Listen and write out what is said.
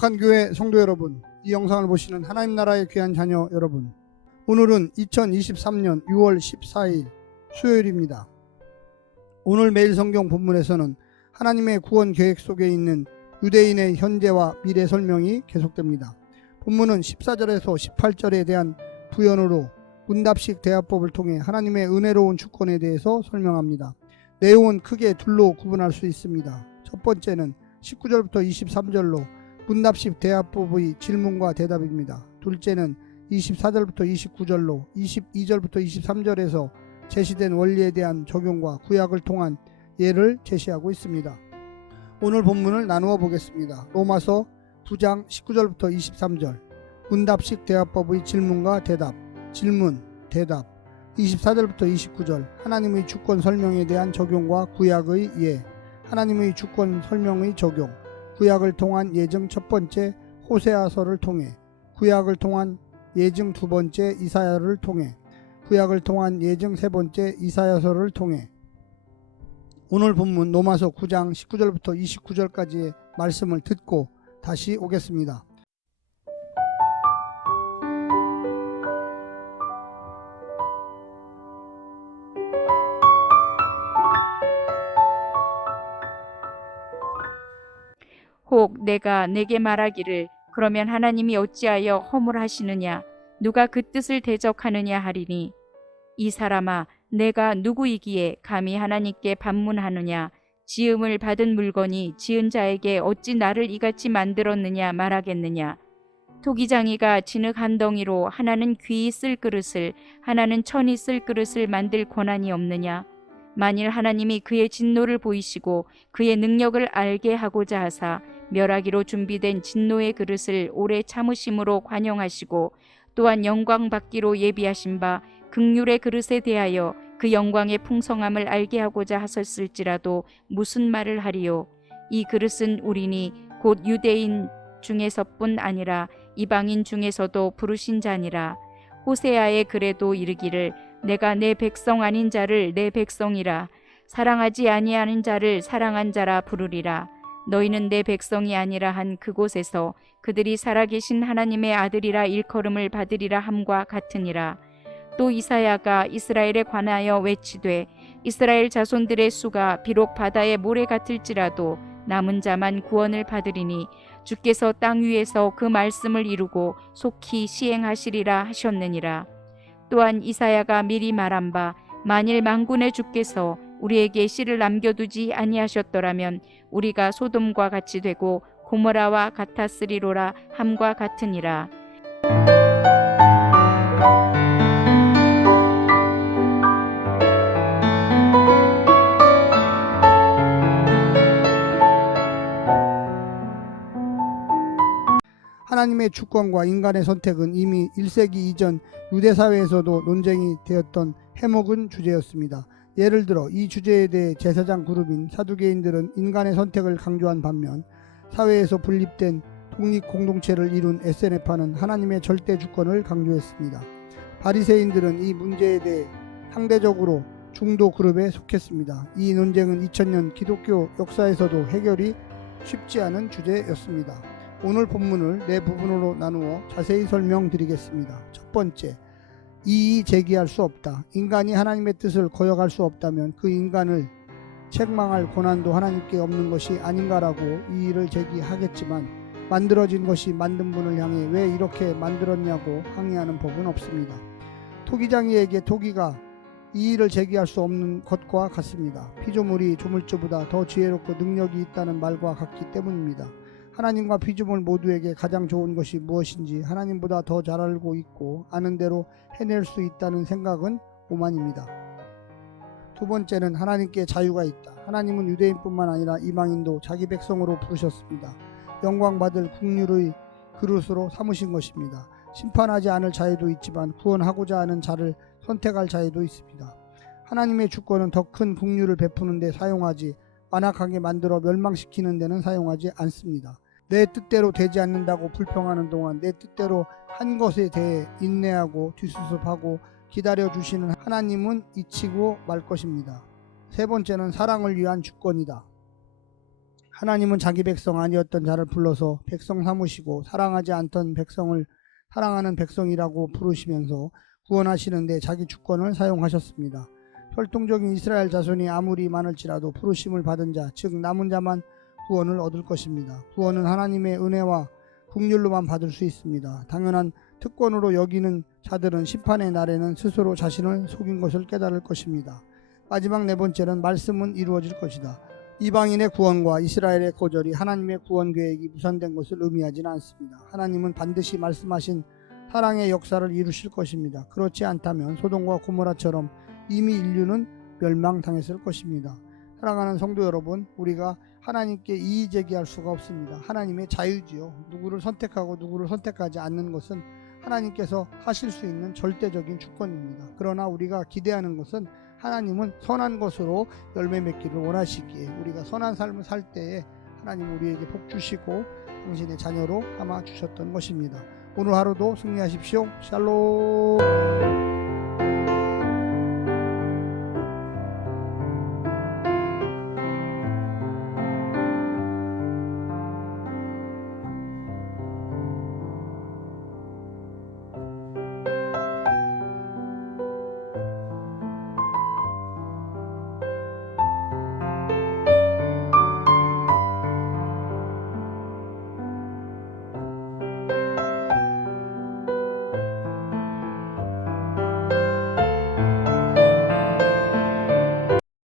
거룩한 교회 성도 여러분, 이 영상을 보시는 하나님 나라의 귀한 자녀 여러분, 오늘은 2023년 6월 14일 수요일입니다. 오늘 매일 성경 본문에서는 하나님의 구원 계획 속에 있는 유대인의 현재와 미래 설명이 계속됩니다. 본문은 14절에서 18절에 대한 부연으로 문답식 대화법을 통해 하나님의 은혜로운 주권에 대해서 설명합니다. 내용은 크게 둘로 구분할 수 있습니다. 첫 번째는 19절부터 23절로 문답식 대화법의 질문과 대답입니다. 둘째는 24절부터 29절로 22절부터 23절에서 제시된 원리에 대한 적용과 구약을 통한 예를 제시하고 있습니다. 오늘 본문을 나누어 보겠습니다. 로마서 9장 19절부터 23절, 문답식 대화법의 질문과 대답, 질문, 대답, 24절부터 29절, 하나님의 주권 설명에 대한 적용과 구약의 예, 하나님의 주권 설명의 적용, 구약을 통한 예증 첫 번째 호세아서를 통해, 구약을 통한 예증 두 번째 이사야를 통해, 구약을 통한 예증 세 번째 이사야서를 통해. 오늘 본문 로마서 9장 19절부터 29절까지의 말씀을 듣고 다시 오겠습니다. 혹 내가 내게 말하기를 그러면 하나님이 어찌하여 허물하시느냐, 누가 그 뜻을 대적하느냐 하리니, 이 사람아, 내가 누구이기에 감히 하나님께 반문하느냐, 지음을 받은 물건이 지은 자에게 어찌 나를 이같이 만들었느냐 말하겠느냐. 토기장이가 진흙 한 덩이로 하나는 귀히 쓸 그릇을, 하나는 천이 쓸 그릇을 만들 권한이 없느냐. 만일 하나님이 그의 진노를 보이시고 그의 능력을 알게 하고자 하사 멸하기로 준비된 진노의 그릇을 오래 참으심으로 관용하시고, 또한 영광 받기로 예비하신 바 긍휼의 그릇에 대하여 그 영광의 풍성함을 알게 하고자 하셨을지라도 무슨 말을 하리요. 이 그릇은 우리니 곧 유대인 중에서뿐 아니라 이방인 중에서도 부르신 자니라. 호세아의 글에도 이르기를 내가 내 백성 아닌 자를 내 백성이라, 사랑하지 아니하는 자를 사랑한 자라 부르리라. 너희는 내 백성이 아니라 한 그곳에서 그들이 살아계신 하나님의 아들이라 일컬음을 받으리라 함과 같으니라. 또 이사야가 이스라엘에 관하여 외치되 이스라엘 자손들의 수가 비록 바다의 모래 같을지라도 남은 자만 구원을 받으리니 주께서 땅 위에서 그 말씀을 이루고 속히 시행하시리라 하셨느니라. 또한 이사야가 미리 말한 바 만일 만군의 주께서 우리에게 씨를 남겨두지 아니하셨더라면 우리가 소돔과 같이 되고 고모라와 같았으리로라 함과 같으니라. 하나님의 주권과 인간의 선택은 이미 1세기 이전 유대사회에서도 논쟁이 되었던 해먹은 주제였습니다. 예를 들어 이 주제에 대해 제사장 그룹인 사두개인들은 인간의 선택을 강조한 반면, 사회에서 분립된 독립공동체를 이룬 에세네파는 하나님의 절대 주권을 강조했습니다. 바리새인들은 이 문제에 대해 상대적으로 중도 그룹에 속했습니다. 이 논쟁은 2000년 기독교 역사에서도 해결이 쉽지 않은 주제였습니다. 오늘 본문을 네 부분으로 나누어 자세히 설명드리겠습니다. 첫 번째, 이의 제기할 수 없다. 인간이 하나님의 뜻을 거역할 수 없다면 그 인간을 책망할 권한도 하나님께 없는 것이 아닌가라고 이의를 제기하겠지만, 만들어진 것이 만든 분을 향해 왜 이렇게 만들었냐고 항의하는 법은 없습니다. 토기장이에게 토기가 이의를 제기할 수 없는 것과 같습니다. 피조물이 조물주보다 더 지혜롭고 능력이 있다는 말과 같기 때문입니다. 하나님과 피조물 모두에게 가장 좋은 것이 무엇인지 하나님보다 더 잘 알고 있고 아는 대로 해낼 수 있다는 생각은 오만입니다. 두 번째는 하나님께 자유가 있다. 하나님은 유대인뿐만 아니라 이방인도 자기 백성으로 부르셨습니다. 영광받을 긍휼의 그릇으로 삼으신 것입니다. 심판하지 않을 자유도 있지만 구원하고자 하는 자를 선택할 자유도 있습니다. 하나님의 주권은 더 큰 긍휼을 베푸는 데 사용하지, 완악하게 만들어 멸망시키는 데는 사용하지 않습니다. 내 뜻대로 되지 않는다고 불평하는 동안 내 뜻대로 한 것에 대해 인내하고 뒷수습하고 기다려주시는 하나님은 잊히고 말 것입니다. 세 번째는 사랑을 위한 주권이다. 하나님은 자기 백성 아니었던 자를 불러서 백성 삼으시고 사랑하지 않던 백성을 사랑하는 백성이라고 부르시면서 구원하시는데 자기 주권을 사용하셨습니다. 혈통적인 이스라엘 자손이 아무리 많을지라도 부르심을 받은 자, 즉 남은 자만 구원을 얻을 것입니다. 구원은 하나님의 은혜와 긍휼로만 받을 수 있습니다. 당연한 특권으로 여기는 자들은 심판의 날에는 스스로 자신을 속인 것을 깨달을 것입니다. 마지막 네 번째는 말씀은 이루어질 것이다. 이방인의 구원과 이스라엘의 거절이 하나님의 구원 계획이 무산된 것을 의미하지는 않습니다. 하나님은 반드시 말씀하신 사랑의 역사를 이루실 것입니다. 그렇지 않다면 소돔과 고모라처럼 이미 인류는 멸망당했을 것입니다. 사랑하는 성도 여러분, 우리가 하나님께 이의 제기할 수가 없습니다. 하나님의 자유지요. 누구를 선택하고 누구를 선택하지 않는 것은 하나님께서 하실 수 있는 절대적인 주권입니다. 그러나 우리가 기대하는 것은 하나님은 선한 것으로 열매 맺기를 원하시기에 우리가 선한 삶을 살 때에 하나님 우리에게 복 주시고 당신의 자녀로 삼아 주셨던 것입니다. 오늘 하루도 승리하십시오. 샬롬.